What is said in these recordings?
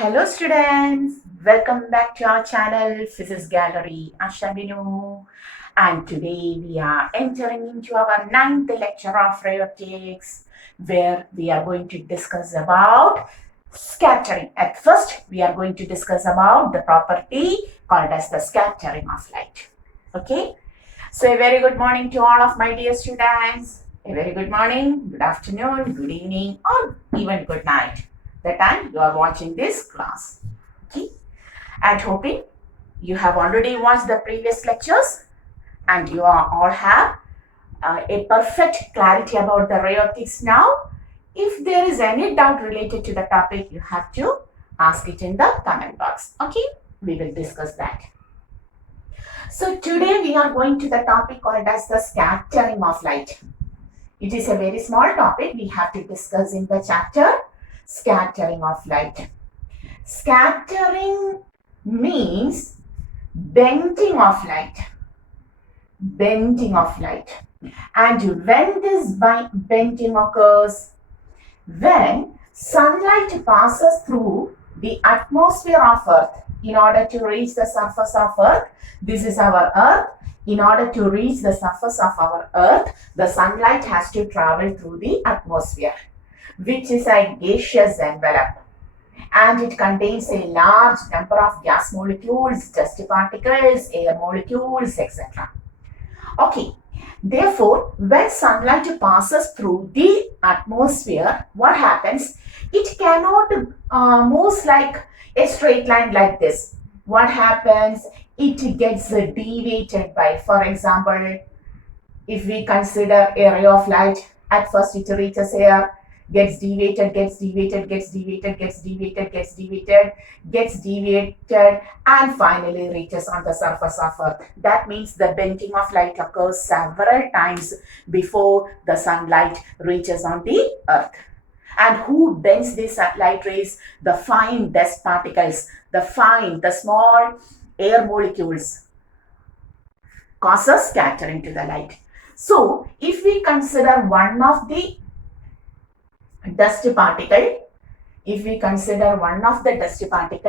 Hello students, welcome back to our channel Physics Gallery Ashabinu, and today we are entering into our ninth lecture of ray optics, where we are going to discuss about scattering. At first we are going to discuss about the property called as the scattering of light. Okay, so a very good morning to all of my dear students. A very good morning, good afternoon, good evening, or even good night the time you are watching this class. Okay, and hoping you have already watched the previous lectures and you are all have a perfect clarity about the ray optics now. If there is any doubt related to the topic, you have to ask it in the comment box. Okay, we will discuss that. So today we are going to the topic called as the scattering of light. It is a very small topic we have to discuss in the chapter scattering of light. Scattering means bending of light. Bending of light. And when this bending occurs, when sunlight passes through the atmosphere of Earth in order to reach the surface of Earth, this is our Earth. In order to reach the surface of our Earth, the sunlight has to travel through the atmosphere, which is a gaseous envelope, and it contains a large number of gas molecules, dust particles, air molecules, etc. Okay, therefore, when sunlight passes through the atmosphere, what happens? It cannot move like a straight line like this. What happens? It gets deviated by, for example, if we consider a ray of light, at first it reaches here, gets deviated, gets deviated, gets deviated, gets deviated, gets deviated, gets deviated, and finally reaches on the surface of Earth. That means the bending of light occurs several times before the sunlight reaches on the Earth. And who bends these light rays? The fine dust particles, the small air molecules causes scattering to the light. So, if we consider one of the dust particle,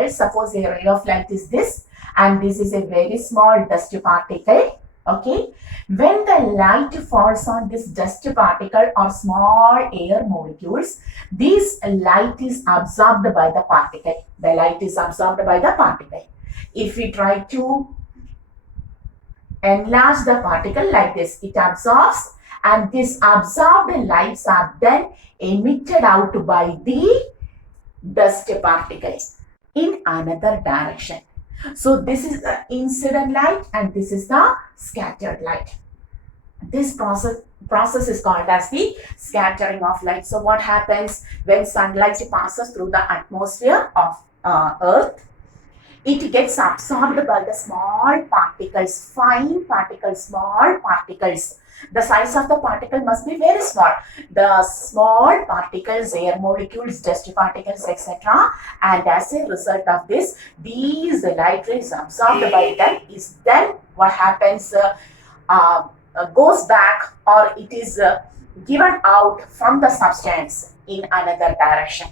suppose a ray of light is this, and this is a very small dust particle. Okay, when the light falls on this dust particle or small air molecules, this light is absorbed by the particle. The light is absorbed by the particle. If we try to enlarge the particle like this, it absorbs, and these absorbed lights are then emitted out by the dust particles in another direction. So this is the incident light and this is the scattered light. This process is called as the scattering of light. So what happens when sunlight passes through the atmosphere of Earth? It gets absorbed by the small particles, fine particles, small particles. The size of the particle must be very small. The small particles, air molecules, dust particles, etc. And as a result of this, these light rays absorbed by them is then what happens? Goes back, or it is given out from the substance in another direction.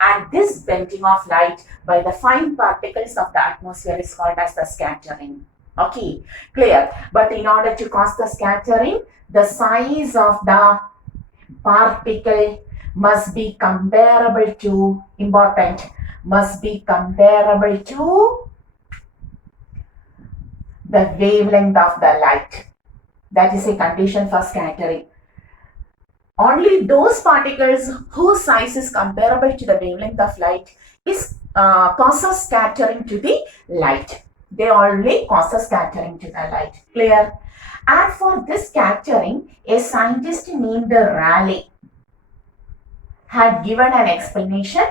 And this bending of light by the fine particles of the atmosphere is called as the scattering. Okay, clear. But in order to cause the scattering, the size of the particle must be comparable to, must be comparable to the wavelength of the light. That is a condition for scattering. Only those particles whose size is comparable to the wavelength of light is causes scattering to the light. They only causes scattering to the light. Clear? And for this scattering, a scientist named Rayleigh had given an explanation.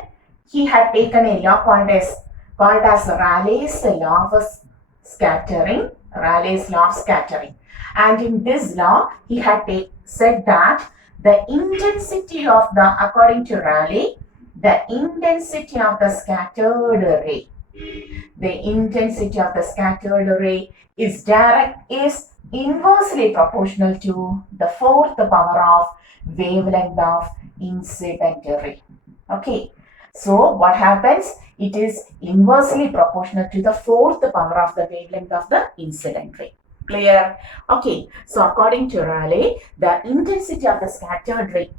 He had taken a law called as Rayleigh's law of scattering. Rayleigh's law of scattering. And in this law, he had said that the intensity of according to Rayleigh, the intensity of the scattered ray, is inversely proportional to the fourth power of wavelength of incident ray. Okay, So what happens? It is inversely proportional to the fourth power of the wavelength of the incident ray. Clear? Okay. So according to Rayleigh, the intensity of the scattered ray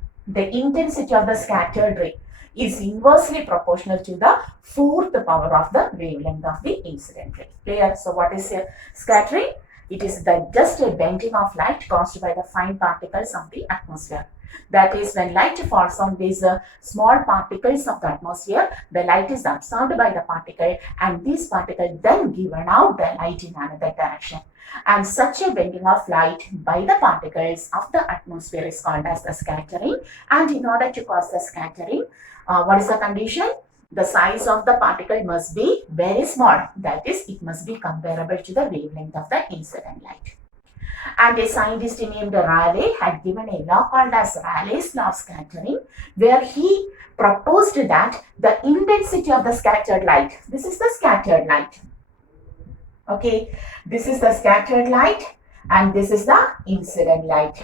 is inversely proportional to the fourth power of the wavelength of the incident ray. Clear? So what is scattering? It is just a bending of light caused by the fine particles of the atmosphere. That is, when light falls on these small particles of the atmosphere, the light is absorbed by the particle, and these particles then given out the light in another direction. And such a bending of light by the particles of the atmosphere is called as the scattering. And in order to cause the scattering, what is the condition? The size of the particle must be very small. That is, it must be comparable to the wavelength of the incident light. And a scientist named Rayleigh had given a law called as Rayleigh's law of scattering, where he proposed that the intensity of the scattered light, this is the scattered light. Okay, this is the scattered light and this is the incident light.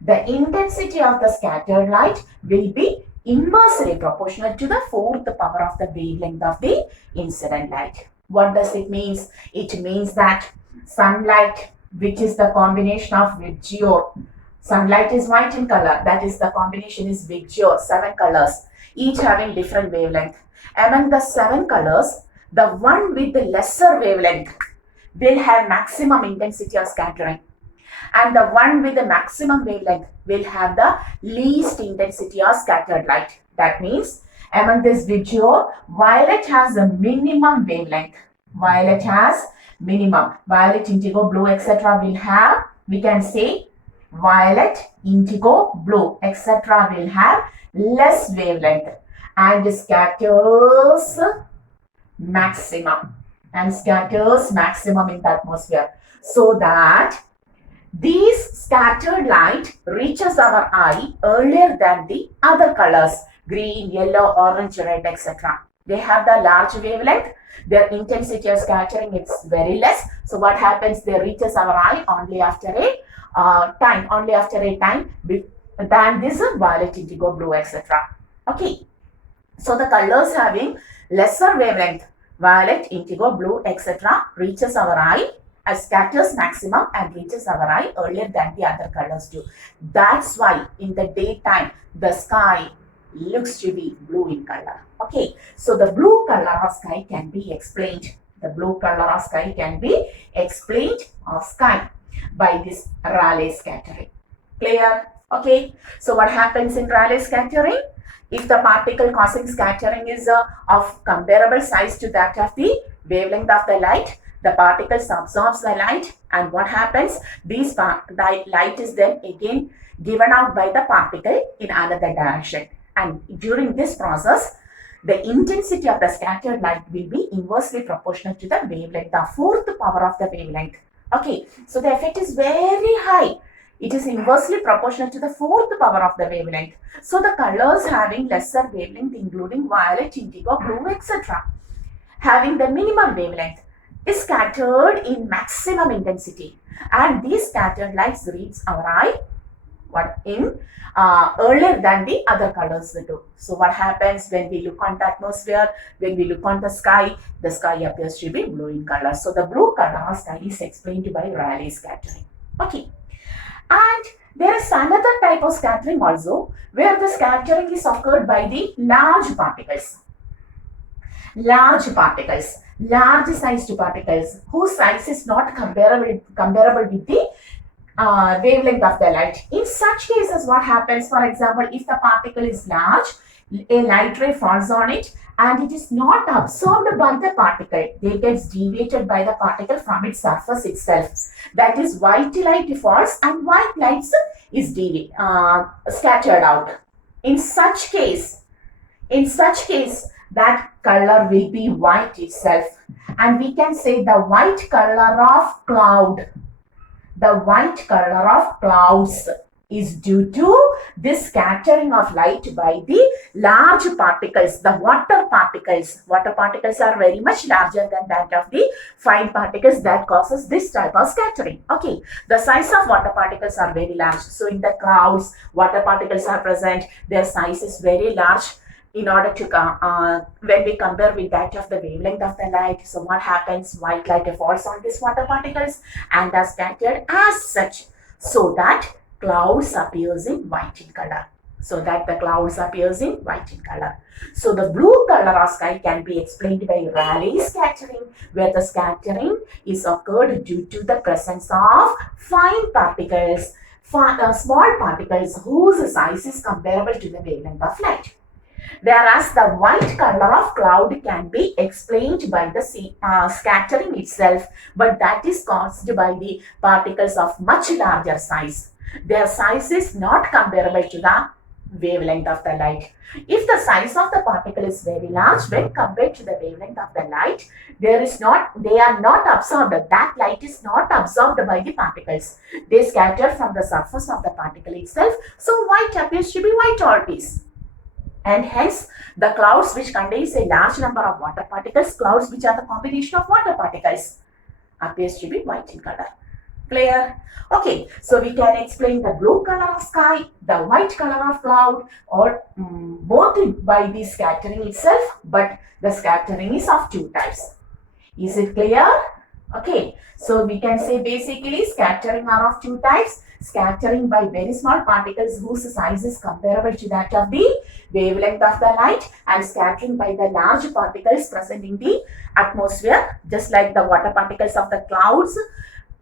The intensity of the scattered light will be inversely proportional to the fourth power of the wavelength of the incident light. What does it mean? It means that sunlight, which is the combination of Vigio. Sunlight is white in color. That is, the combination is Vigio, 7 colors, each having different wavelength. Among the 7 colors, the one with the lesser wavelength will have maximum intensity of scattering. And the one with the maximum wavelength will have the least intensity of scattered light. That means, among this Vigio, violet has a minimum wavelength. Violet has minimum. Violet, indigo, blue, etc. will have, we can say, violet, indigo, blue, etc. will have less wavelength and scatters maximum. And scatters maximum in the atmosphere. So that these scattered light reaches our eye earlier than the other colors, green, yellow, orange, red, etc. They have the large wavelength. Their intensity of scattering is very less. So what happens? They reaches our eye only after a time than this violet, indigo, blue, etc. Okay. So the colors having lesser wavelength, violet, indigo, blue, etc. reaches our eye as scatters maximum and reaches our eye earlier than the other colors do. That's why in the daytime the sky looks to be blue in color. Okay, so the blue color of sky can be explained. The blue color of sky can be explained of sky by this Rayleigh scattering. Clear? Okay, so what happens in Rayleigh scattering? If the particle causing scattering is of comparable size to that of the wavelength of the light, the particles absorbs the light, and what happens? The light is then again given out by the particle in another direction. And during this process, the intensity of the scattered light will be inversely proportional to the wavelength, the fourth power of the wavelength. Okay, so the effect is very high. It is inversely proportional to the fourth power of the wavelength. So the colors having lesser wavelength, including violet, indigo, blue, etc., having the minimum wavelength, is scattered in maximum intensity, and these scattered lights reach our eye earlier than the other colors do. So what happens when we look on the atmosphere, when we look on the sky appears to be blue in color. So the blue color of sky is explained by Rayleigh scattering. Okay, and there is another type of scattering also, where the scattering is occurred by the large particles. Large sized particles whose size is not comparable with the wavelength of the light. In such cases, what happens? For example, if the particle is large, a light ray falls on it and it is not absorbed by the particle. It gets deviated by the particle from its surface itself. That is, white light falls and white light is scattered out. In such case, that color will be white itself, and we can say the white color of cloud. The white color of clouds is due to this scattering of light by the large particles, the water particles. Water particles are very much larger than that of the fine particles that causes this type of scattering. Okay, the size of water particles are very large. So in the clouds, water particles are present. Their size is very large. in order to when we compare with that of the wavelength of the light, so what happens? White light falls on these water particles and are scattered as such, so that clouds appears in white in color. So that the clouds appears in white in color. So the blue color of sky can be explained by Rayleigh's scattering, where the scattering is occurred due to the presence of fine particles, small particles whose size is comparable to the wavelength of light. Whereas the white color of cloud can be explained by the scattering itself, but that is caused by the particles of much larger size. Their size is not comparable to the wavelength of the light. If the size of the particle is very large when compared to the wavelength of the light, they are not absorbed. That light is not absorbed by the particles. They scatter from the surface of the particle itself. So white appears to be white always. And hence the clouds which contains a large number of water particles, clouds which are the combination of water particles, appears to be white in color. Clear? Okay, so we can explain the blue color of sky, the white color of cloud, or both by the scattering itself, but the scattering is of two types. Is it clear? Okay, so we can say basically scattering are of two types. Scattering by very small particles whose size is comparable to that of the wavelength of the light, and scattering by the large particles present in the atmosphere, just like the water particles of the clouds,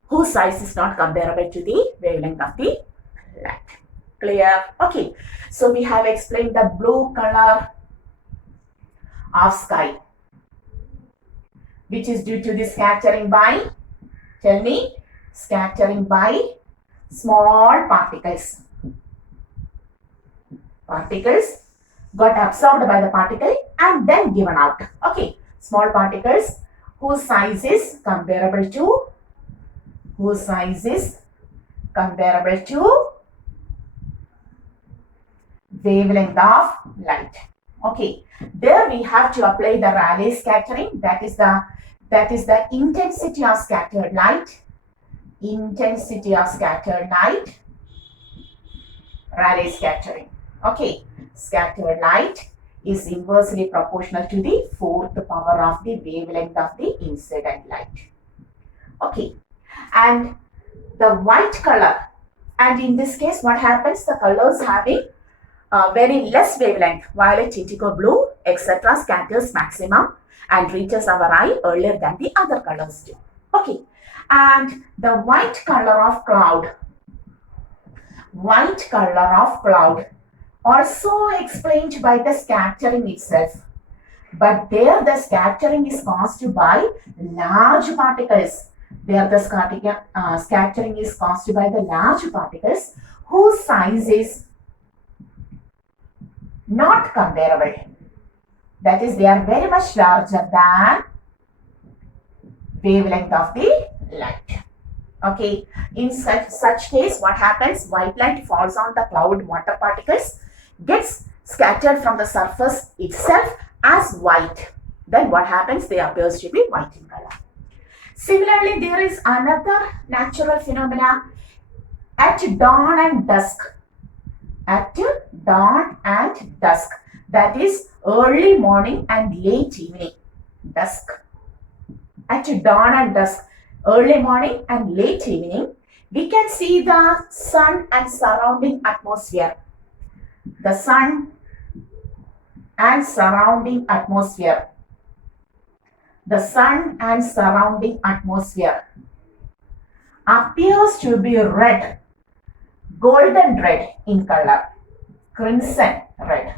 whose size is not comparable to the wavelength of the light. Clear? Okay, so we have explained the blue color of sky, which is due to the scattering by, tell me, scattering by small particles. Particles got absorbed by the particle and then given out. Okay, small particles whose size is comparable to wavelength of light. Okay, there we have to apply the Rayleigh scattering. That is the intensity of scattered light. Intensity of scattered light, Rayleigh scattering. Okay, scattered light is inversely proportional to the fourth power of the wavelength of the incident light. Okay, and the white color, and in this case what happens, the colors having very less wavelength, violet, indigo, blue, etc. scatters maximum and reaches our eye earlier than the other colors do. Okay, and the white color of cloud, also explained by the scattering itself, but there the scattering is caused by large particles. There the scattering is caused by the large particles whose size is not comparable. That is, they are very much larger than wavelength of the light. Okay, in such case, what happens? White light falls on the cloud water particles, gets scattered from the surface itself as white. Then what happens? They appears to be white in color. Similarly, there is another natural phenomena at dawn and dusk. At dawn and dusk, that is early morning and late evening. Dusk. At dawn and dusk, early morning and late evening, we can see the sun and surrounding atmosphere. The sun and surrounding atmosphere. The sun and surrounding atmosphere appears to be red, golden red in color, crimson red.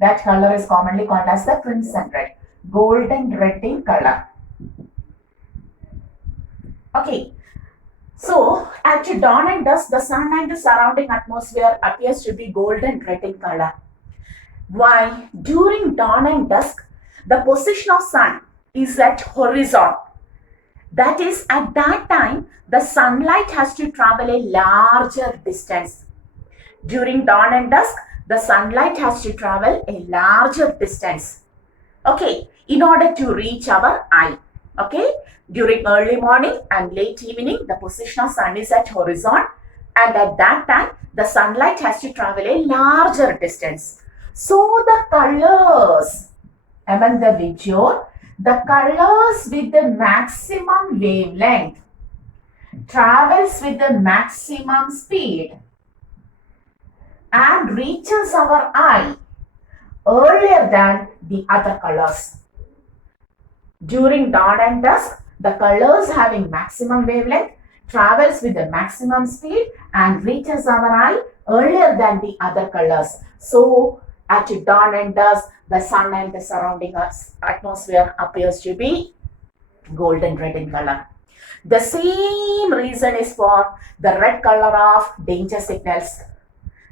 That color is commonly called as the crimson red, golden red in color. Okay, so at dawn and dusk, the sun and the surrounding atmosphere appears to be golden red in color. Why? During dawn and dusk, the position of sun is at horizon. That is, at that time, the sunlight has to travel a larger distance. During dawn and dusk, the sunlight has to travel a larger distance. Okay, in order to reach our eye. Okay, during early morning and late evening, the position of sun is at horizon, and at that time, the sunlight has to travel a larger distance. So the colors among the visual, the colors with the maximum wavelength travels with the maximum speed and reaches our eye earlier than the other colors. During dawn and dusk, the colors having maximum wavelength travels with the maximum speed and reaches our eye earlier than the other colors. So at dawn and dusk, the sun and the surrounding atmosphere appears to be golden red in color. The same reason is for the red color of danger signals.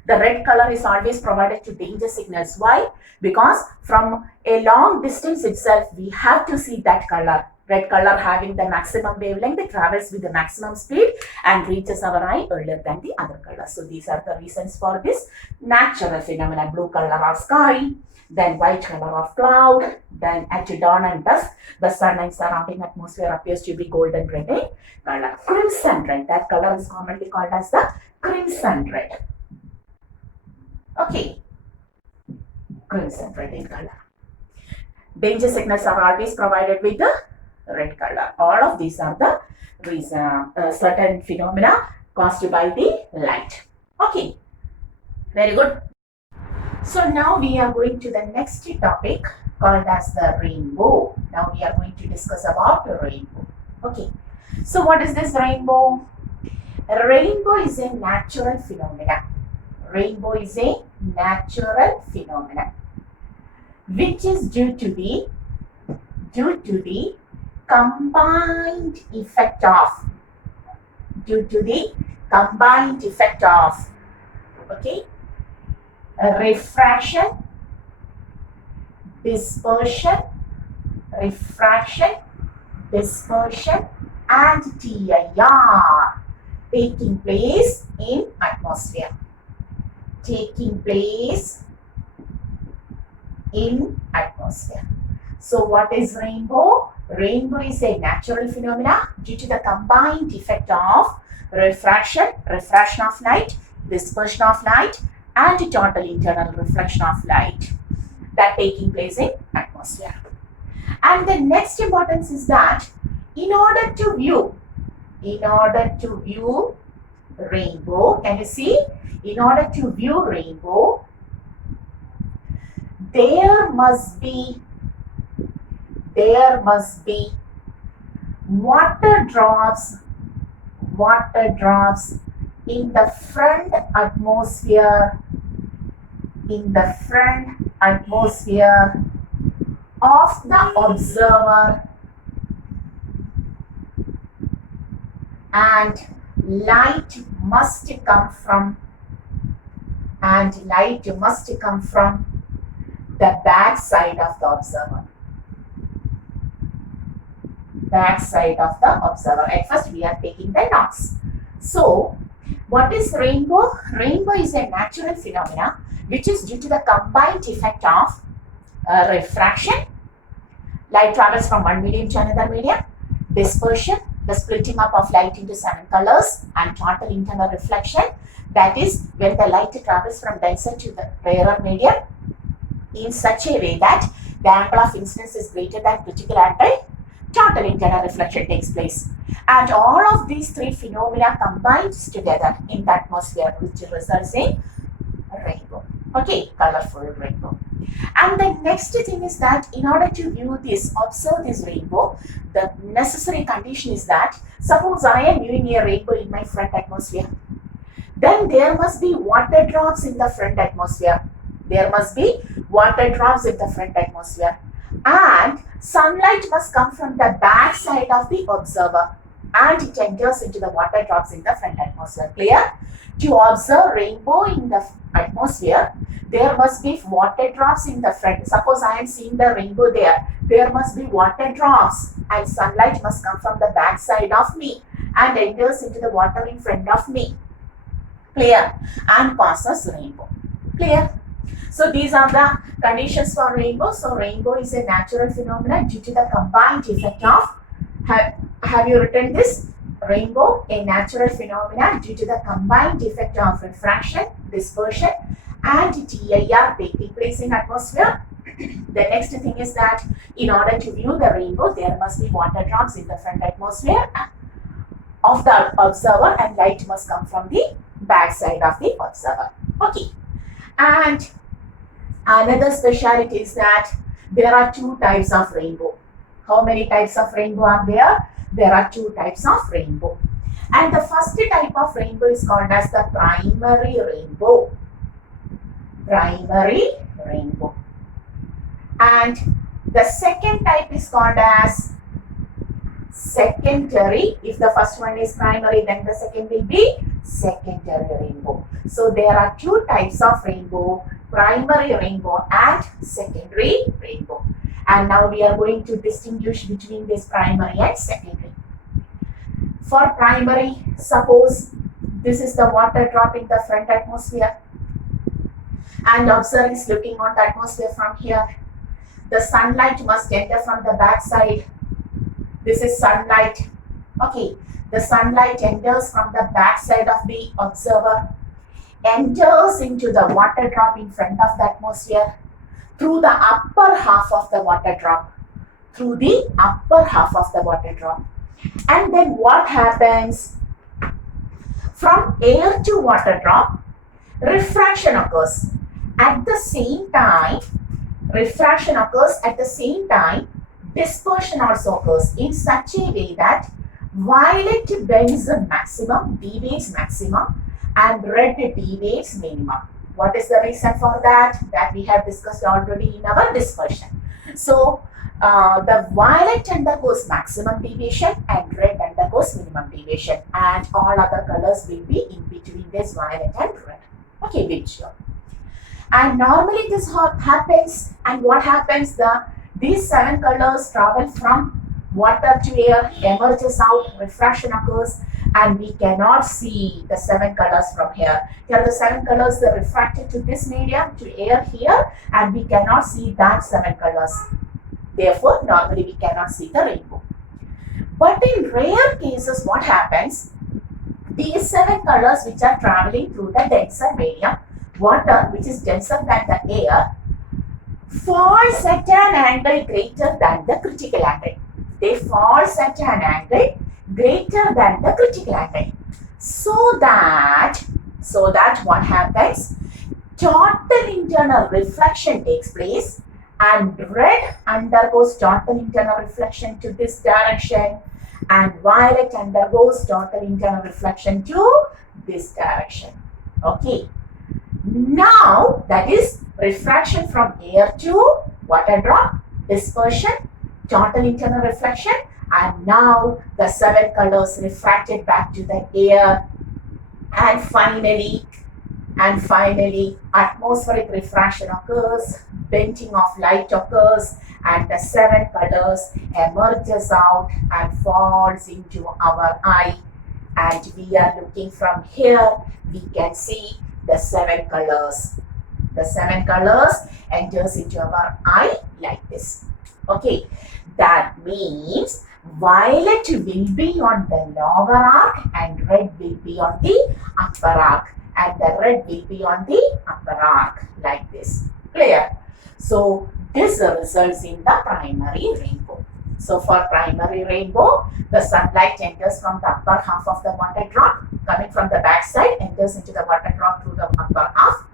The red color is always provided to danger signals. Why? Because from a long distance itself, we have to see that color. Red color having the maximum wavelength, it travels with the maximum speed and reaches our eye earlier than the other colors. So these are the reasons for this natural phenomena. Blue color of sky, then white color of cloud, then at dawn and dusk, the sun and surrounding atmosphere appears to be golden red in color. Crimson red, that color is commonly called as the crimson red. Okay, crimson red in color. Danger signals are always provided with the red color. All of these are the reason, certain phenomena caused by the light. Okay, very good. So now we are going to the next topic called as the rainbow. Now we are going to discuss about the rainbow. Okay, so what is this rainbow? A rainbow is a natural phenomena. Rainbow is a natural phenomenon which is due to the combined effect of okay, refraction, dispersion, and TIR taking place in atmosphere. So what is rainbow? Rainbow is a natural phenomena due to the combined effect of refraction of light, dispersion of light, and total internal reflection of light that taking place in atmosphere. And the next importance is that in order to view rainbow, can you see? In order to view rainbow, there must be water drops in the front atmosphere of the observer, and light must come from the back side of the observer. At first we are taking the notes. So what is rainbow? Rainbow is a natural phenomena which is due to the combined effect of refraction, light travels from one medium to another medium, dispersion, the splitting up of light into 7 colors, and total internal reflection, that is when the light travels from denser to the rarer medium in such a way that the angle of incidence is greater than critical angle, total internal reflection takes place. And all of these 3 phenomena combines together in the atmosphere, which results in rainbow. Okay, colorful rainbow. And the next thing is that in order to observe this rainbow, the necessary condition is that suppose I am viewing a rainbow in my front atmosphere, then there must be water drops in the front atmosphere. And sunlight must come from the back side of the observer and it enters into the water drops in the front atmosphere. Clear? To observe rainbow in the atmosphere, there must be water drops in the front. Suppose I am seeing the rainbow there must be water drops and sunlight must come from the back side of me and enters into the water in front of me. Clear? And causes rainbow. Clear? So these are the conditions for rainbow. So rainbow is a natural phenomenon due to the combined effect of, have you written this? Rainbow, a natural phenomenon due to the combined effect of refraction, dispersion, and TIR taking place in atmosphere. The next thing is that in order to view the rainbow, there must be water drops in the front atmosphere of the observer, and light must come from the back side of the observer. Okay. And another speciality is that there are two types of rainbow. How many types of rainbow are there? There are two types of rainbow. And the first type of rainbow is called as the primary rainbow. Primary rainbow. And the second type is called as secondary. If the first one is primary, then the second will be secondary rainbow. So there are two types of rainbow, primary rainbow and secondary rainbow. And now we are going to distinguish between this primary and secondary. For primary, suppose this is the water drop in the front atmosphere, and observer is looking on the atmosphere from here. The sunlight must enter from the back side. This is sunlight. Okay, the sunlight enters from the back side of the observer, enters into the water drop in front of the atmosphere through the upper half of the water drop. Through the upper half of the water drop. And then what happens? From air to water drop, refraction occurs. At the same time, refraction occurs at the same time, dispersion also occurs in such a way that violet bends maximum, deviates maximum, and red deviates minimum. What is the reason for that? That we have discussed already in our discussion. So, the violet undergoes maximum deviation and red undergoes minimum deviation, and all other colors will be in between this violet and red. Okay, visual. And normally this happens, and what happens? These 7 colors travel from water to air, emerges out, refraction occurs, and we cannot see the 7 colors from here. Here are the 7 colors that are refracted to this medium, to air here, and we cannot see that 7 colors. Therefore, normally we cannot see the rainbow. But in rare cases, what happens? These 7 colors which are traveling through the denser medium, water which is denser than the air, falls at an angle greater than the critical angle. They falls at an angle greater than the critical angle. So that what happens? Total internal reflection takes place, and red undergoes total internal reflection to this direction, and violet undergoes total internal reflection to this direction. Okay. Now, that is refraction from air to water drop, dispersion, total internal reflection, and now the 7 colors refracted back to the air, and finally atmospheric refraction occurs, bending of light occurs, and the 7 colors emerges out and falls into our eye, and we are looking from here, we can see the 7 colors. The 7 colors enters into our eye like this. Okay, that means violet will be on the lower arc and red will be on the upper arc, and the red will be on the upper arc like this. Clear? So this results in the primary rainbow. So for primary rainbow, the sunlight enters from the upper half of the water drop, coming from the back side, enters into the water drop through the upper half.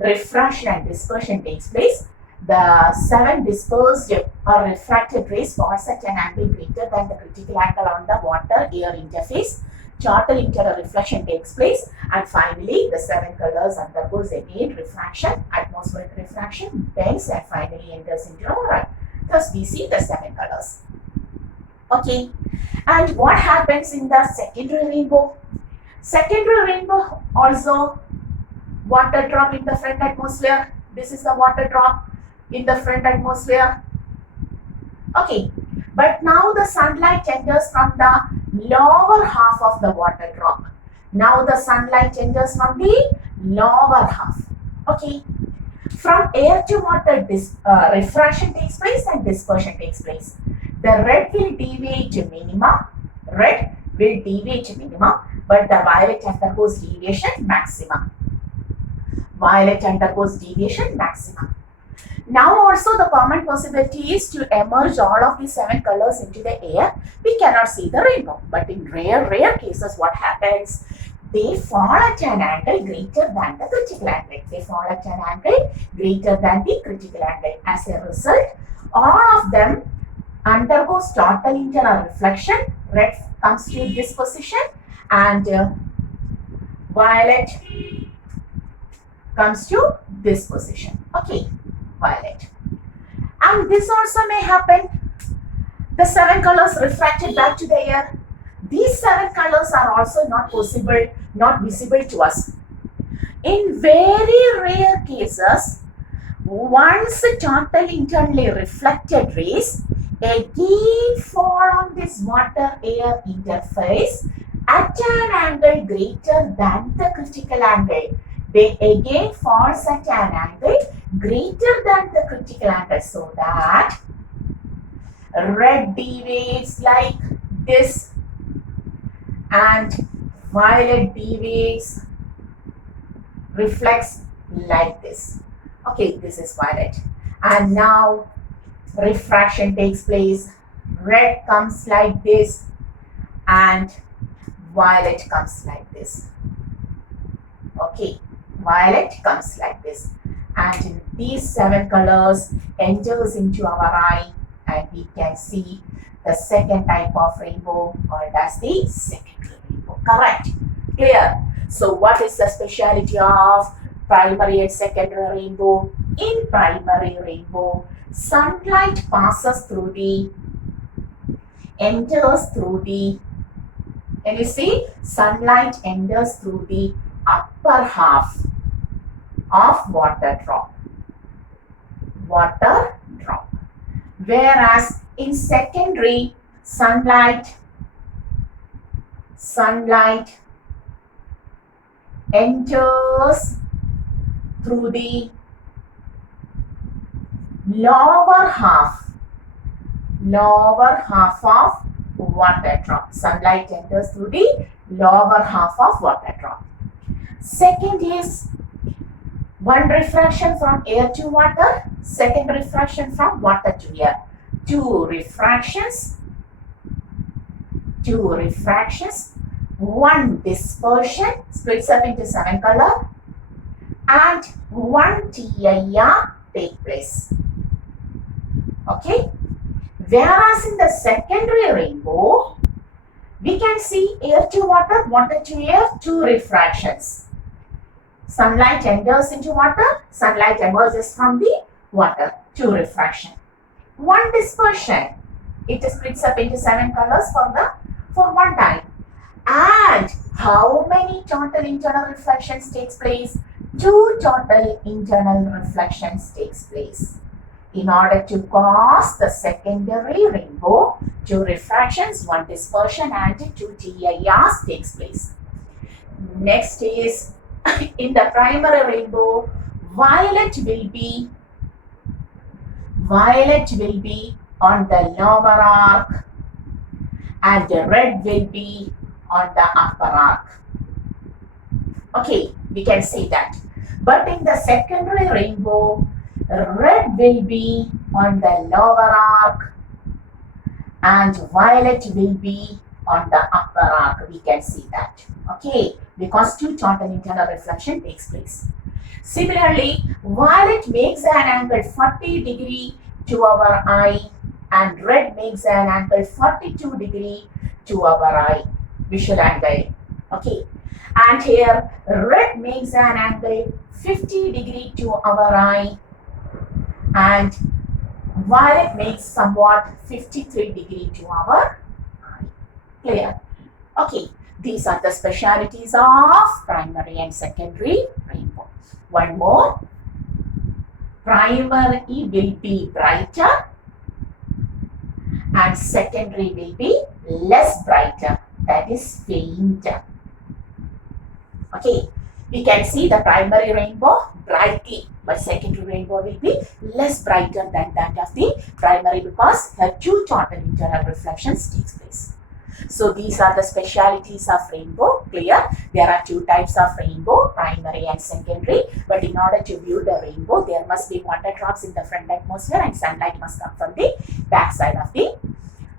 Refraction and dispersion takes place. The 7 dispersed or refracted rays falls at an angle greater than the critical angle on the water-air interface. Total internal reflection takes place, and finally the 7 colors undergoes again refraction, atmospheric refraction, bends, and finally enters into our eye. Thus we see the 7 colors. Okay, and what happens in the secondary rainbow? Secondary rainbow also water drop in the front atmosphere. This is the water drop in the front atmosphere. Okay, but now the sunlight enters from the lower half of the water drop. Now the sunlight enters from the lower half. Okay, from air to water, refraction takes place and dispersion takes place. The red will deviate minimum, but the violet undergoes deviation maximum. Violet undergoes deviation maximum. Now also the common possibility is to emerge all of these 7 colors into the air. We cannot see the rainbow. But in rare cases, what happens? They fall at an angle greater than the critical angle. They fall at an angle greater than the critical angle. As a result, all of them undergoes total internal reflection. Red comes to this position and violet comes to this position. Okay, violet. And this also may happen. The 7 colors refracted back to the air. These 7 colors are also not visible to us. In very rare cases, once total internally reflected rays again fall on this water-air interface at an angle greater than the critical angle. They again falls at an angle greater than the critical angle, so that red deviates like this and violet deviates, reflects like this. Okay, this is violet. And now refraction takes place. Red comes like this and violet comes like this. Okay, violet comes like this. And these 7 colors enters into our eye and we can see the second type of rainbow called as the secondary rainbow. Correct? Clear? So what is the speciality of primary and secondary rainbow? In primary rainbow, sunlight passes through enters through the, can you see? Sunlight enters through the upper half of water drop. Whereas in secondary, sunlight enters through the lower half of water drop. Sunlight enters through the lower half of water drop. Second is one refraction from air to water, second refraction from water to air. Two refractions, one dispersion splits up into 7 color, and one TIR take place. Okay. Whereas in the secondary rainbow, we can see air to water, water to air, 2 refractions. Sunlight enters into water, sunlight emerges from the water, 2 refraction. One dispersion, it splits up into 7 colors for one time. And how many total internal reflections takes place? 2 total internal reflections takes place. In order to cause the secondary rainbow, 2 refractions, 1 dispersion and 2 TIRs takes place. Next is in the primary rainbow, violet will be on the lower arc and red will be on the upper arc. Okay, we can see that. But in the secondary rainbow, red will be on the lower arc and violet will be on the upper arc. We can see that. Okay, because 2 total internal reflection takes place. Similarly, violet makes an angle 40 degree to our eye and red makes an angle 42 degree to our eye, visual angle. Okay, and here red makes an angle 50 degree to our eye and violet makes somewhat 53 degree to our eye. Clear? Okay, these are the specialities of primary and secondary rainbow. One more. Primary will be brighter and secondary will be less brighter, that is fainter. Okay, we can see the primary rainbow brightly, but secondary rainbow will be less brighter than that of the primary because here 2 total internal reflections takes place. So these are the specialities of rainbow. Clear? There are two types of rainbow, primary and secondary. But in order to view the rainbow, there must be water drops in the front atmosphere and sunlight must come from the back side of the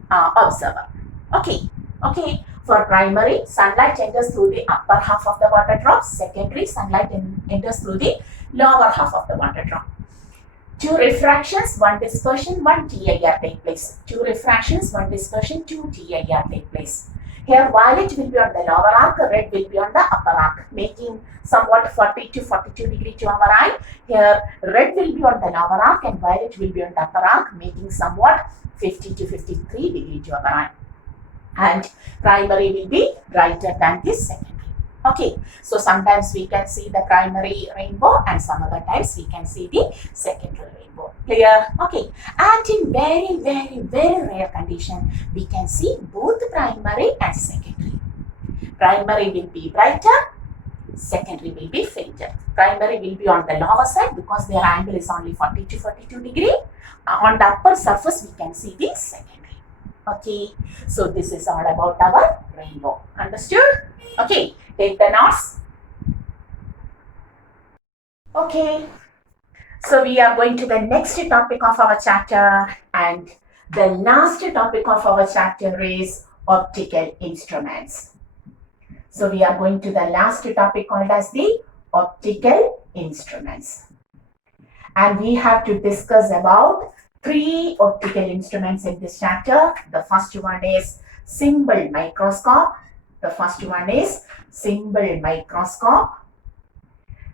observer. Okay. For primary, sunlight enters through the upper half of the water drops. Secondary, sunlight enters through the lower half of the water drop. Two refractions, one dispersion, one TIR take place. Two refractions, one dispersion, two TIR take place. Here violet will be on the lower arc, red will be on the upper arc, making somewhat 40 to 42 degree to our eye. Here red will be on the lower arc and violet will be on the upper arc, making somewhat 50 to 53 degree to our eye. And primary will be brighter than the secondary. Okay, so sometimes we can see the primary rainbow and some other times we can see the secondary rainbow. Clear? Okay, and in very rare condition, we can see both primary and secondary. Primary will be brighter, secondary will be fainter. Primary will be on the lower side because their angle is only 40 to 42 degree. On the upper surface, we can see the secondary. Okay, so this is all about our rainbow. Understood? Okay, take the notes. Okay, so we are going to the next topic of our chapter, and the last topic of our chapter is optical instruments. So we are going to the last topic called as the optical instruments. And we have to discuss about three optical instruments in this chapter. The first one is simple microscope.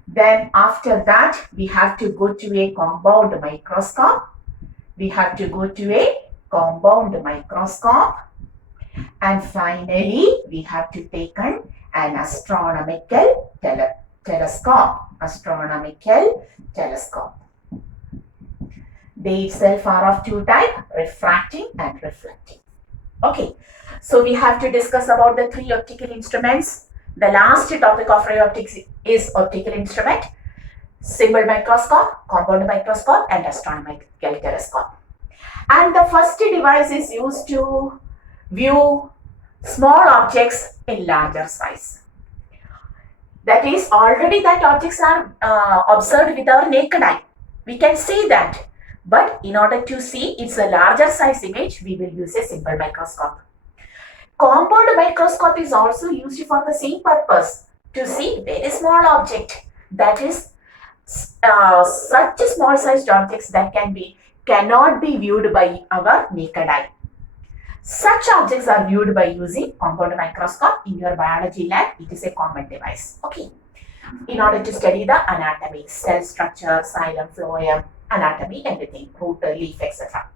Then after that, we have to go to a compound microscope. And finally, we have to take an astronomical telescope. They itself are of two types, refracting and reflecting. Okay, so we have to discuss about the three optical instruments. The last topic of ray optics is optical instrument, simple microscope, compound microscope, and astronomical telescope. And the first device is used to view small objects in larger size. That is, already that objects are observed with our naked eye. We can see that. But in order to see its a larger size image, we will use a simple microscope. Compound microscope is also used for the same purpose, to see very small object, that is such small sized objects that cannot be viewed by our naked eye. Such objects are viewed by using compound microscope. In your biology lab, it is a common device. Okay. In order to study the anatomy, cell structure, xylem, phloem, anatomy, everything, root, leaf, etc.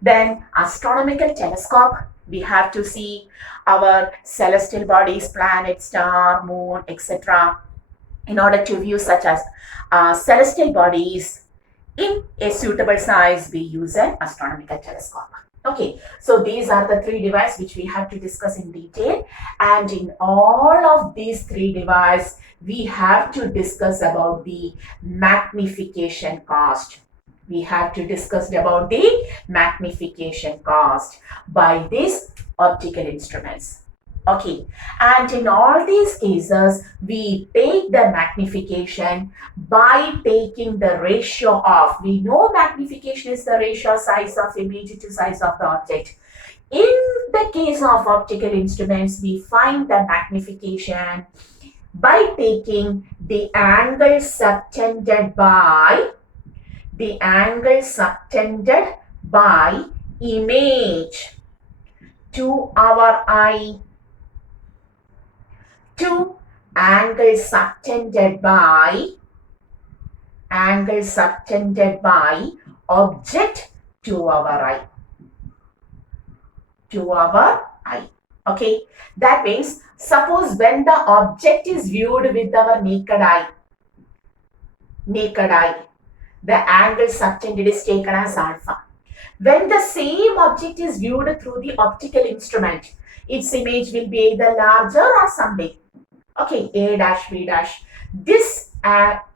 Then astronomical telescope, we have to see our celestial bodies, planet, star, moon, etc. In order to view such as celestial bodies in a suitable size, we use an astronomical telescope. Okay, so these are the three devices which we have to discuss in detail, and in all of these three devices, we have to discuss about the magnification cost. We have to discuss about the magnification cost by these optical instruments. Okay, and in all these cases, we take the magnification by taking the ratio of, we know magnification is the ratio size of image to size of the object. In the case of optical instruments, we find the magnification by taking the angle subtended by image to our eye, to angle subtended by object to our eye. Okay, that means suppose when the object is viewed with our naked eye, the angle subtended is taken as alpha. When the same object is viewed through the optical instrument, its image will be either larger or something. Okay, A dash, B dash. This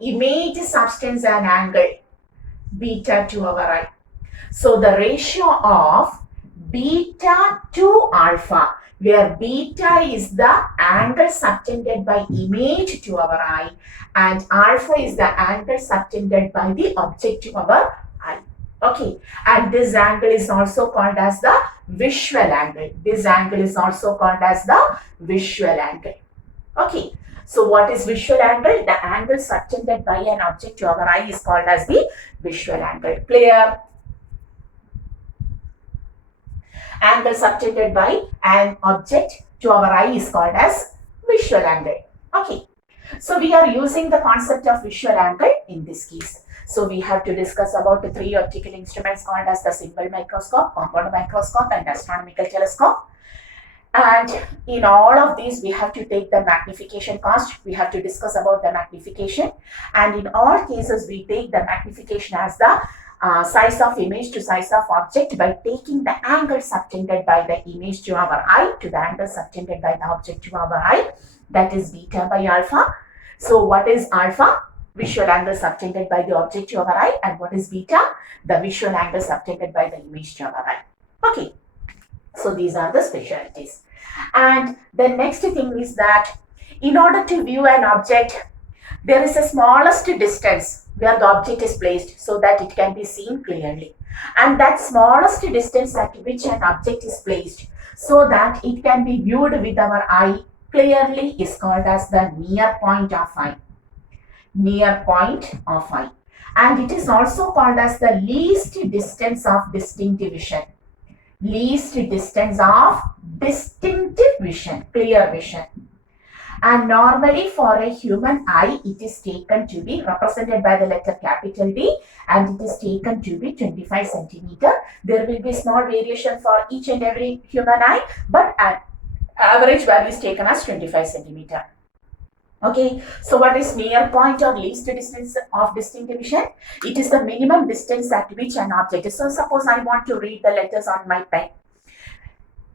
image subtends an angle beta to our eye. So the ratio of beta to alpha where beta is the angle subtended by image to our eye and alpha is the angle subtended by the object to our eye. Okay, and this angle is also called as the visual angle. This angle is also called as the visual angle. Okay, so what is visual angle? The angle subtended by an object to our eye is called as the visual angle. Clear? Angle subtended by an object to our eye is called as visual angle. Okay, so we are using the concept of visual angle in this case. So we have to discuss about the three optical instruments called as the simple microscope, compound microscope and astronomical telescope. And in all of these, we have to take the magnification cost. We have to discuss about the magnification. And in all cases, we take the magnification as the size of image to size of object by taking the angle subtended by the image to our eye to the angle subtended by the object to our eye. That is beta by alpha. So what is alpha? Visual angle subtended by the object to our eye. And what is beta? The visual angle subtended by the image to our eye. Okay. So these are the specialties. And the next thing is that in order to view an object, there is a smallest distance where the object is placed so that it can be seen clearly. And that smallest distance at which an object is placed so that it can be viewed with our eye clearly is called as the near point of eye. Near point of eye. And it is also called as the least distance of distinct vision. Least distance of distinctive vision, clear vision. And normally for a human eye, it is taken to be represented by the letter capital D and it is taken to be 25 centimeter. There will be small variation for each and every human eye, but an average value is taken as 25 centimeter. Okay, so what is near point or least distance of distinct vision? It is the minimum distance at which an object is. So suppose I want to read the letters on my pen.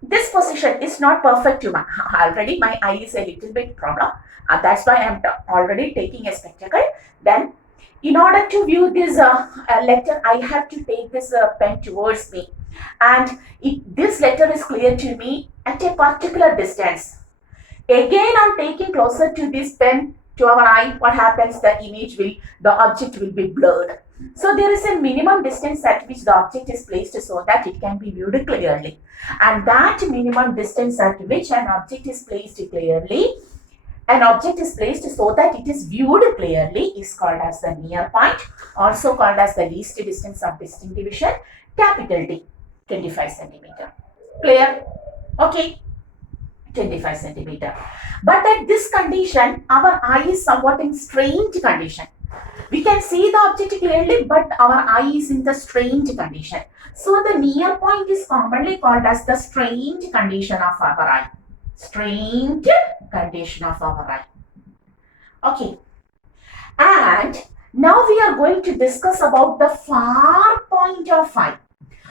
This position is not perfect to my already my eye is a little bit problem. That's why I am already taking a spectacle. Then in order to view this letter, I have to take this pen towards me. And this letter is clear to me at a particular distance. Again, on taking closer to this pen to our eye, what happens? The object will be blurred. So there is a minimum distance at which the object is placed so that it can be viewed clearly. And that minimum distance at which an object is placed clearly, an object is placed so that it is viewed clearly is called as the near point, also called as the least distance of distinct vision, capital D, 25 centimeter. Clear? Okay. 25 centimeter. But at this condition, our eye is somewhat in strained condition. We can see the object clearly, but our eye is in the strained condition. So the near point is commonly called as the strained condition of our eye. Strained condition of our eye. Okay. And now we are going to discuss about the far point of eye.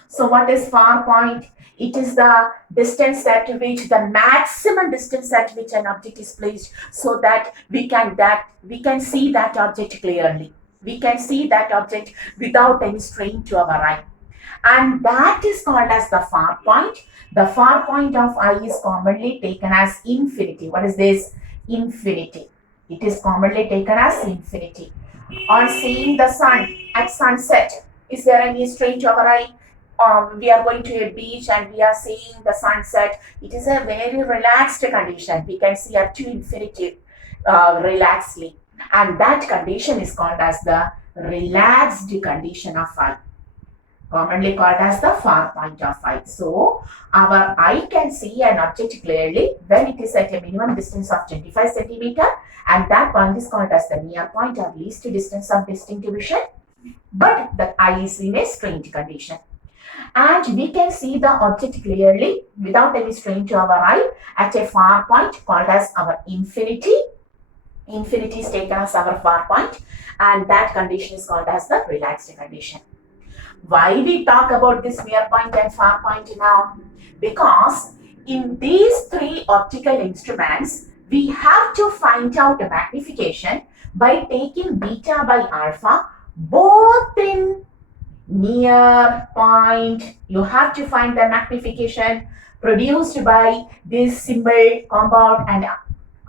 So what is far point? It is the distance at which, the maximum distance at which an object is placed so that we can see that object clearly. We can see that object without any strain to our eye. And that is called as the far point. The far point of eye is commonly taken as infinity. What is this? Infinity. It is commonly taken as infinity. On seeing the sun at sunset, is there any strain to our eye? We are going to a beach and we are seeing the sunset. It is a very relaxed condition. We can see up to infinity relaxedly. And that condition is called as the relaxed condition of eye. Commonly called as the far point of eye. So, our eye can see an object clearly when it is at a minimum distance of 25 centimeter. And that point is called as the near point or least distance of distinct vision. But the eye is in a strained condition. And we can see the object clearly without any strain to our eye at a far point called as our infinity. Infinity is taken as our far point and that condition is called as the relaxed condition. Why we talk about this near point and far point now? Because in these three optical instruments, we have to find out the magnification by taking beta by alpha both in near point. You have to find the magnification produced by this symbol, compound, and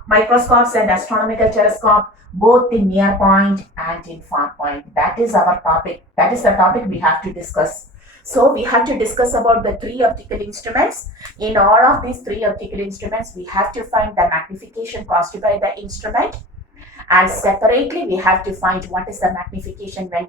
microscopes and astronomical telescope, both in near point and in far point. That is our topic. That is the topic we have to discuss. So we have to discuss about the three optical instruments. In all of these three optical instruments, we have to find the magnification caused by the instrument. And separately, we have to find what is the magnification when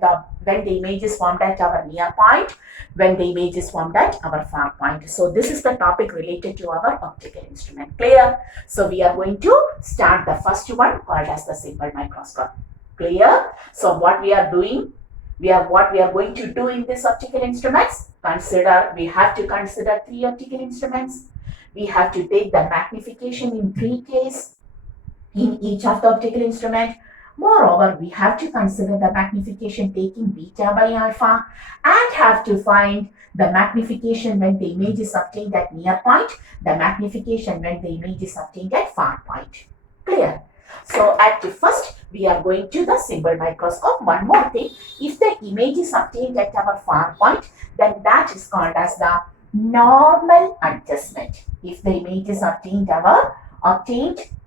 the image is formed at our near point, when the image is formed at our far point. So this is the topic related to our optical instrument. Clear? So we are going to start the first one called as the simple microscope. Clear? So what we are doing, what we are going to do in this optical instruments, we have to consider three optical instruments. We have to take the magnification in 3 cases in each of the optical instrument. Moreover, we have to consider the magnification taking beta by alpha and have to find the magnification when the image is obtained at near point, the magnification when the image is obtained at far point. Clear? So at first, we are going to the simple microscope. One more thing, if the image is obtained at our far point, then that is called as the normal adjustment. If the image is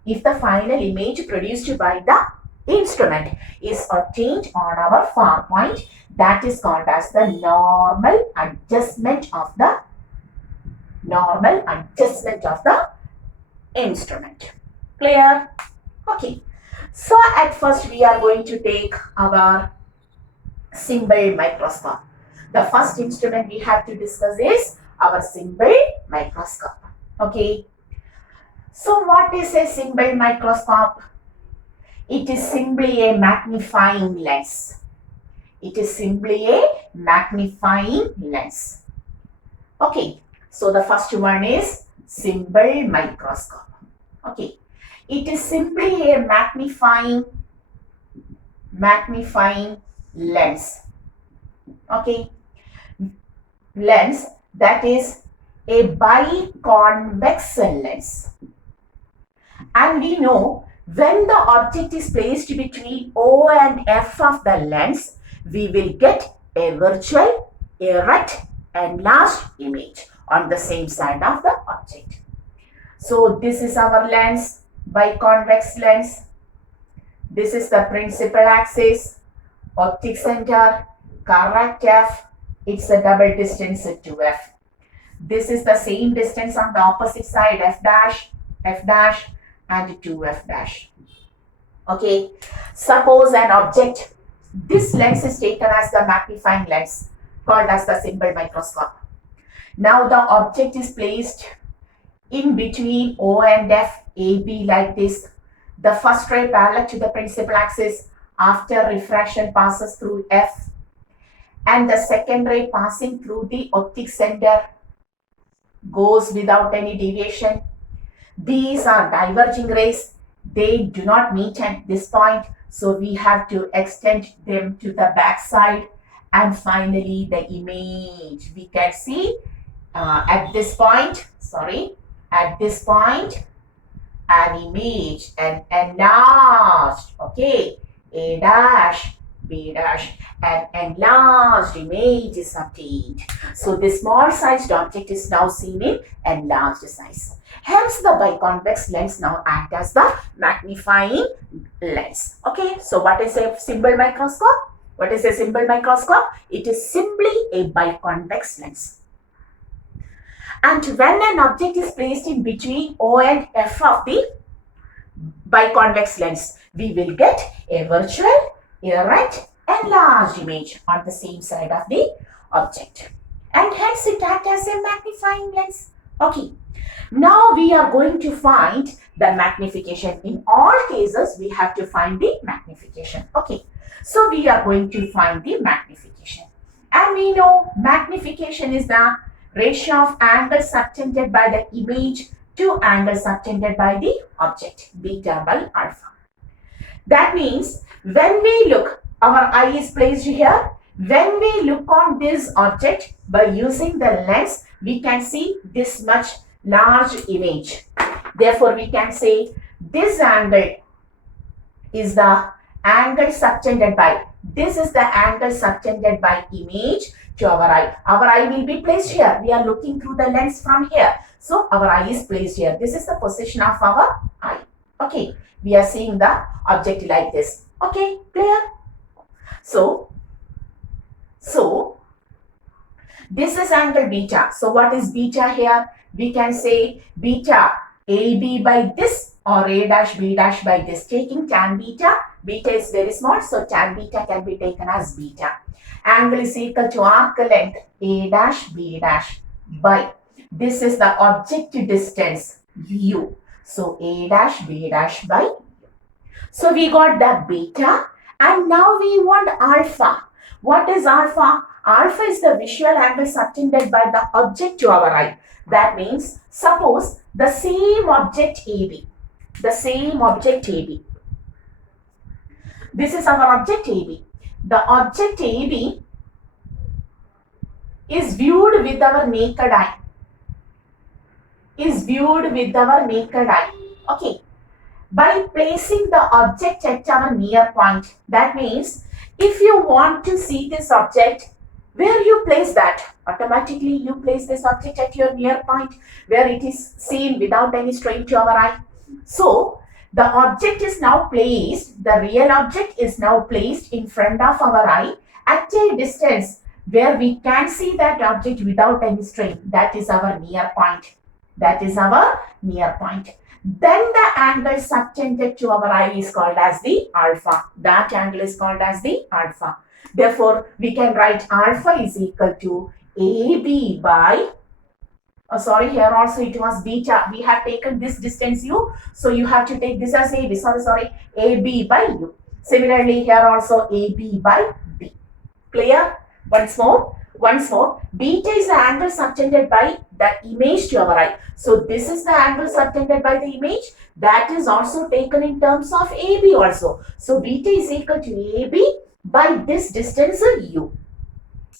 if the final image produced by the instrument is obtained on our far point, that is called as the normal adjustment of the instrument. Clear? Okay. So at first we are going to take our simple microscope. The first instrument we have to discuss is our simple microscope. Okay. So what is a simple microscope? It is simply a magnifying lens. It is simply a magnifying lens. Okay, so the first one is simple microscope. Okay, it is simply a magnifying lens. Okay, lens that is a biconvex lens. And we know when the object is placed between O and F of the lens, we will get a virtual, erect, enlarged image on the same side of the object. So this is our lens, biconvex lens. This is the principal axis, optic center, correct F. It's a double distance to F. This is the same distance on the opposite side, F dash, and 2F dash. Okay, suppose an object, this lens is taken as the magnifying lens called as the simple microscope. Now the object is placed in between O and F, AB like this. The first ray parallel to the principal axis after refraction passes through F, and the second ray passing through the optic center goes without any deviation. These are diverging rays. They do not meet at this point, so we have to extend them to the back side, and finally the image we can see at this point an image, an enlarged, okay, A dash, B dash, an enlarged image is obtained. So this small sized object is now seen in enlarged size. Hence the biconvex lens now acts as the magnifying lens. Okay, so what is a simple microscope? What is a simple microscope? It is simply a biconvex lens. And when an object is placed in between O and F of the biconvex lens, we will get a virtual, erect, enlarged image on the same side of the object. And hence it acts as a magnifying lens. Okay. Now we are going to find the magnification. In all cases, we have to find the magnification. Okay. So we are going to find the magnification. And we know magnification is the ratio of angles subtended by the image to angles subtended by the object, beta by alpha. That means when we look, our eye is placed here. When we look on this object by using the lens, we can see this much large image. Therefore, we can say this angle is the angle subtended by This is the angle subtended by image to our eye. Our eye will be placed here. We are looking through the lens from here. So our eye is placed here. This is the position of our eye. Okay. We are seeing the object like this. Okay. Clear? So this is angle beta. So what is beta here? We can say beta AB by this or A dash B dash by this. Taking tan beta, beta is very small, so tan beta can be taken as beta. Angle is equal to arc length A dash B dash by, this is the objective distance U. So A dash B dash by U. So we got the beta and now we want alpha. What is alpha? Alpha is the visual angle subtended by the object to our eye. That means, suppose the same object AB. This is our object AB. The object AB is viewed with our naked eye. Okay. By placing the object at our near point. That means, if you want to see this object, where you place that? Automatically you place this object at your near point where it is seen without any strain to our eye. So the object is now placed, the real object is now placed in front of our eye at a distance where we can see that object without any strain. That is our near point. Then the angle subtended to our eye is called as the alpha. That angle is called as the alpha. Therefore, we can write alpha is equal to AB by, here also it was beta. We have taken this distance U. So you have to take this as AB. AB by U. Similarly, here also AB by B. Clear? Once more. Beta is the angle subtended by the image to our eye. So this is the angle subtended by the image. That is also taken in terms of AB also. So beta is equal to AB by this distance U.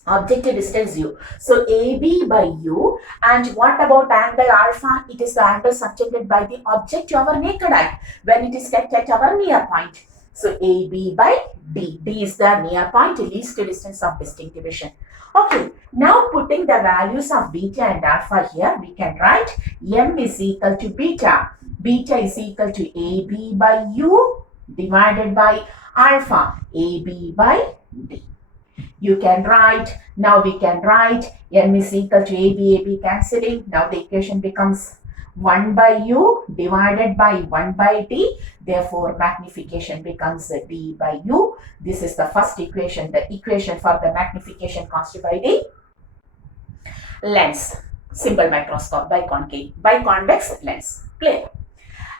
Objective distance U. So AB by U. And what about angle alpha? It is the angle subtended by the object to our naked eye when it is kept at our near point. So AB by D. D is the near point, least distance of distinct vision. Okay, now putting the values of beta and alpha here, we can write M is equal to beta. Beta is equal to AB by U divided by alpha, AB by D. You can write, now we can write M is equal to AB cancelling. Now the equation becomes 1 by U divided by 1 by D. Therefore, magnification becomes D by U. This is the first equation, the equation for the magnification caused by the lens. Simple microscope biconvex lens. Clear?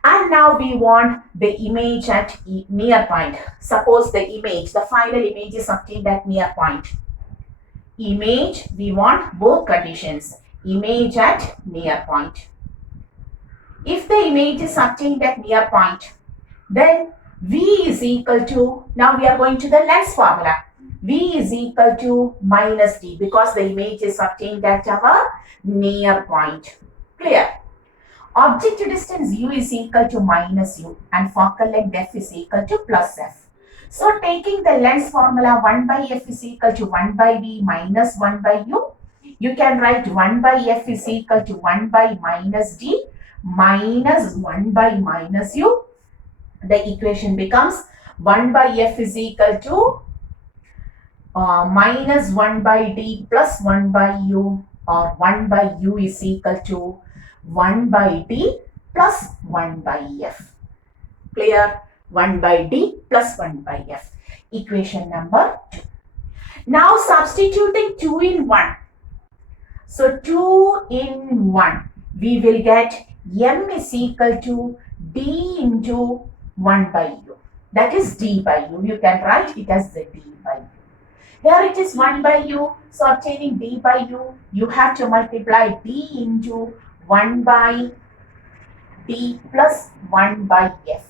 And now we want the image at near point. Suppose the final image is obtained at near point. Image, we want both conditions. Image at near point. If the image is obtained at near point, then V is equal to, now we are going to the lens formula. V is equal to minus D because the image is obtained at our near point. Clear? Objective distance U is equal to minus U and focal length F is equal to plus F. So taking the lens formula 1 by F is equal to 1 by V minus 1 by U. You can write 1 by F is equal to 1 by minus D minus 1 by minus U. The equation becomes 1 by F is equal to minus 1 by D plus 1 by U, or 1 by U is equal to 1 by D plus 1 by F. Clear? 1 by D plus 1 by F. Equation number 2. Now substituting 2 in 1. So 2 in 1. We will get M is equal to D into 1 by U. That is D by U. You can write it as the D by U. Here it is 1 by U. So obtaining D by U, you have to multiply D into 1 by D plus 1 by F.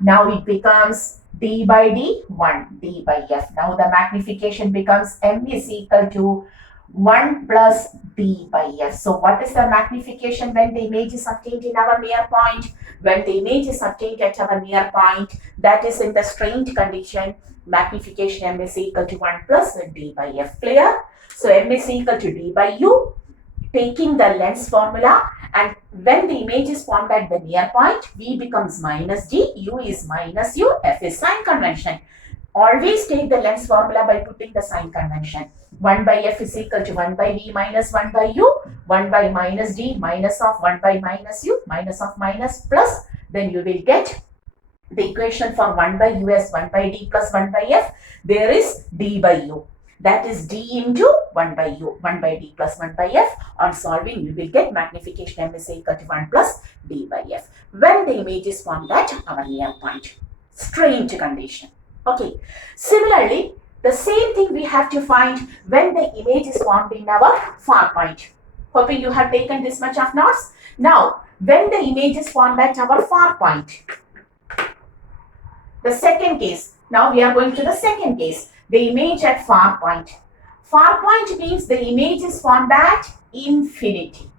Now it becomes D by D, 1, D by F. Now the magnification becomes M is equal to 1 plus D by F. So what is the magnification when the image is obtained in our near point? When the image is obtained at our near point, that is in the strained condition, magnification M is equal to 1 plus D by F. Clear? So M is equal to D by U, taking the lens formula, and when the image is formed at the near point, V becomes minus D, U is minus U, F is sign convention. Always take the lens formula by putting the sign convention. 1 by F is equal to 1 by V minus 1 by U, 1 by minus D minus of 1 by minus U, minus of minus plus, then you will get the equation for 1 by U as 1 by D plus 1 by F. There is D by U. That is D into 1 by U, 1 by D plus 1 by F. On solving, you will get magnification M is equal to 1 plus D by F. When the image is formed at our near point. Strange condition. Okay. Similarly, the same thing we have to find when the image is formed in our far point. Hoping you have taken this much of notes. Now, when the image is formed at our far point. The second case. Now we are going to the second case. The image at far point. Far point means the image is formed at infinity.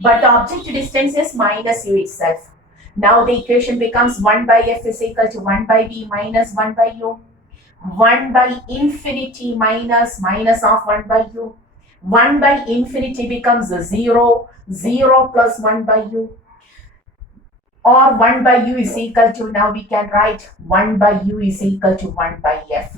But the object distance is minus U itself. Now the equation becomes 1 by F is equal to 1 by V minus 1 by U. 1 by infinity minus of 1 by U. 1 by infinity becomes 0. 0 plus 1 by U. Or 1 by U is equal to, now we can write 1 by U is equal to 1 by F.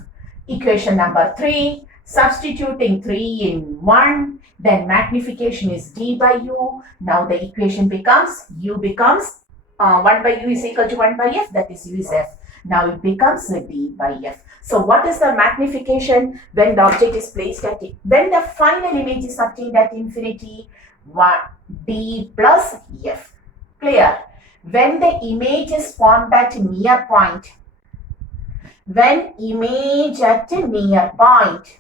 Equation number 3, substituting 3 in 1, then magnification is D by U. Now the equation becomes, U becomes 1 by U is equal to 1 by F, that is U is F. Now it becomes D by F. So what is the magnification when the object is placed at it? When the final image is obtained at infinity, 1 D plus F. Clear? When the image is formed at near point, when image at near point,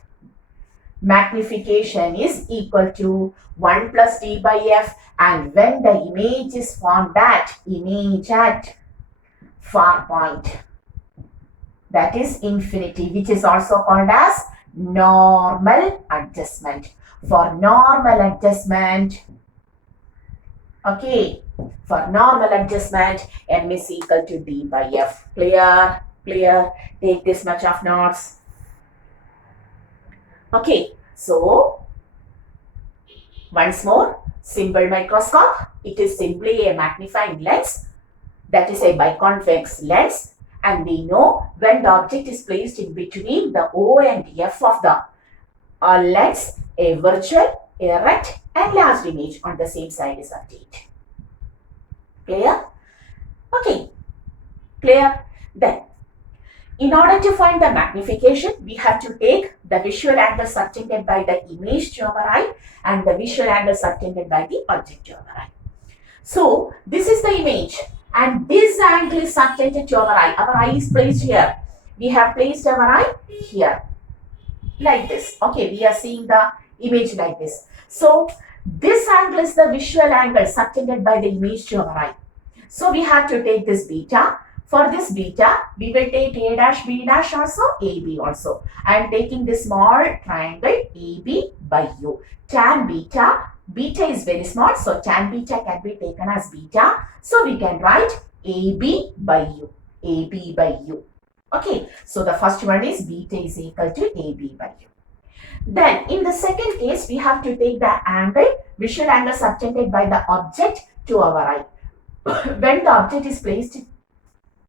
magnification is equal to 1 plus D by F, and when the image is formed at image at far point, that is infinity, which is also called as normal adjustment. For normal adjustment, okay, for normal adjustment, M is equal to D by F. Clear? Clear? Take this much of notes. Okay, so once more, simple microscope. It is simply a magnifying lens, that is a biconvex lens, and we know when the object is placed in between the O and F of the lens, a virtual, erect, and large image on the same side is obtained. Clear? Okay. Clear? Then, in order to find the magnification, we have to take the visual angle subtended by the image to our eye and the visual angle subtended by the object to our eye. So, this is the image and this angle is subtended to our eye. Our eye is placed here. We have placed our eye here. Like this. Okay, we are seeing the image like this. So, this angle is the visual angle subtended by the image to our eye. So, we have to take this beta. For this beta, we will take A dash, B dash also, AB also. I am taking this small triangle AB by U. Tan beta, beta is very small, so tan beta can be taken as beta. So, we can write AB by U, AB by U. Okay, so the first one is beta is equal to AB by U. Then, in the second case, we have to take the angle, visual angle subtended by the object to our eye. When the object is placed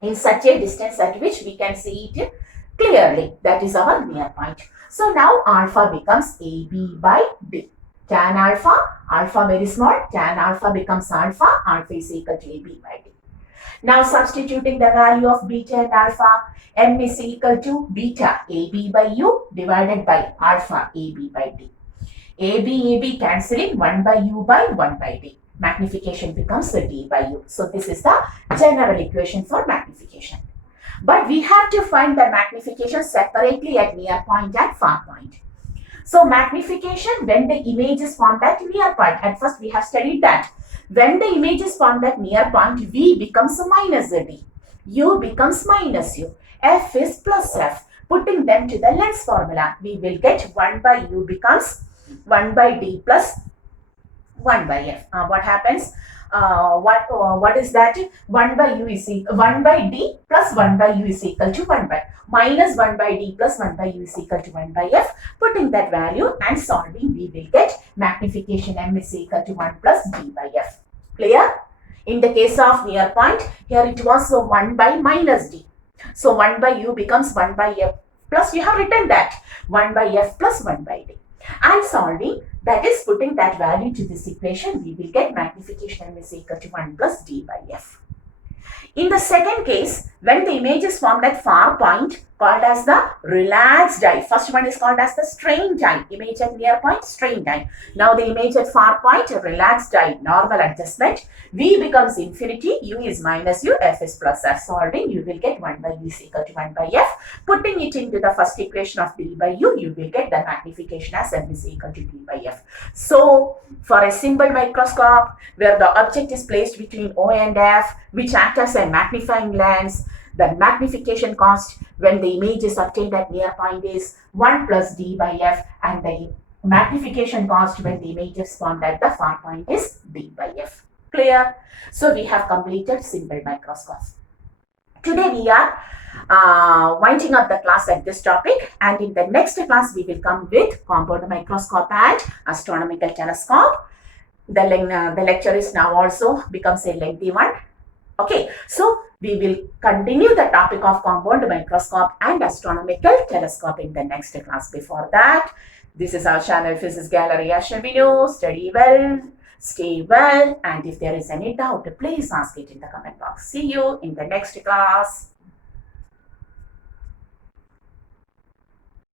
in such a distance at which we can see it clearly, that is our near point. So now alpha becomes AB by D. Tan alpha, alpha very small, tan alpha becomes alpha, alpha is equal to AB by D. Now substituting the value of beta and alpha, M is equal to beta AB by U divided by alpha AB by D. AB cancelling 1 by U by 1 by D. Magnification becomes D by U. So this is the general equation for magnification. But we have to find the magnification separately at near point and far point. So magnification when the image is formed at near point. At first we have studied that. When the image is formed at near point, V becomes minus D. U becomes minus U. F is plus F. Putting them to the lens formula, we will get 1 by U becomes 1 by D plus 1 by f. What happens? What is that? 1 by u is equal 1 by d plus 1 by u is equal to 1 by minus 1 by d plus 1 by u is equal to 1 by f. Putting that value and solving, we will get magnification m is equal to 1 plus d by f. Clear? In the case of near point, here it was 1 by minus d. So 1 by u becomes 1 by f plus, you have written that 1 by f plus 1 by d. And solving, that is putting that value to this equation, we will get magnification m is equal to 1 plus d by f. In the second case, when the image is formed at far point, called as the relaxed eye. First one is called as the strained eye. Image at near point, strained eye. Now the image at far point, relaxed eye, normal adjustment. V becomes infinity, u is minus u, f is plus f. Solving, you will get 1 by u is equal to 1 by f. Putting it into the first equation of d by u, you will get the magnification as m is equal to d by f. So, for a simple microscope, where the object is placed between O and F, which acts as a magnifying lens, the magnification cost when the image is obtained at near point is 1 plus d by f, and the magnification cost when the image is formed at the far point is d by f. Clear? So we have completed simple microscopes. Today we are winding up the class at this topic, and in the next class we will come with compound microscope and astronomical telescope. The lecture is now also becomes a lengthy one. Okay, so we will continue the topic of compound microscope and astronomical telescope in the next class. Before that, this is our channel Physics Gallery Ashwinu. Study well, stay well, and if there is any doubt, please ask it in the comment box. See you in the next class.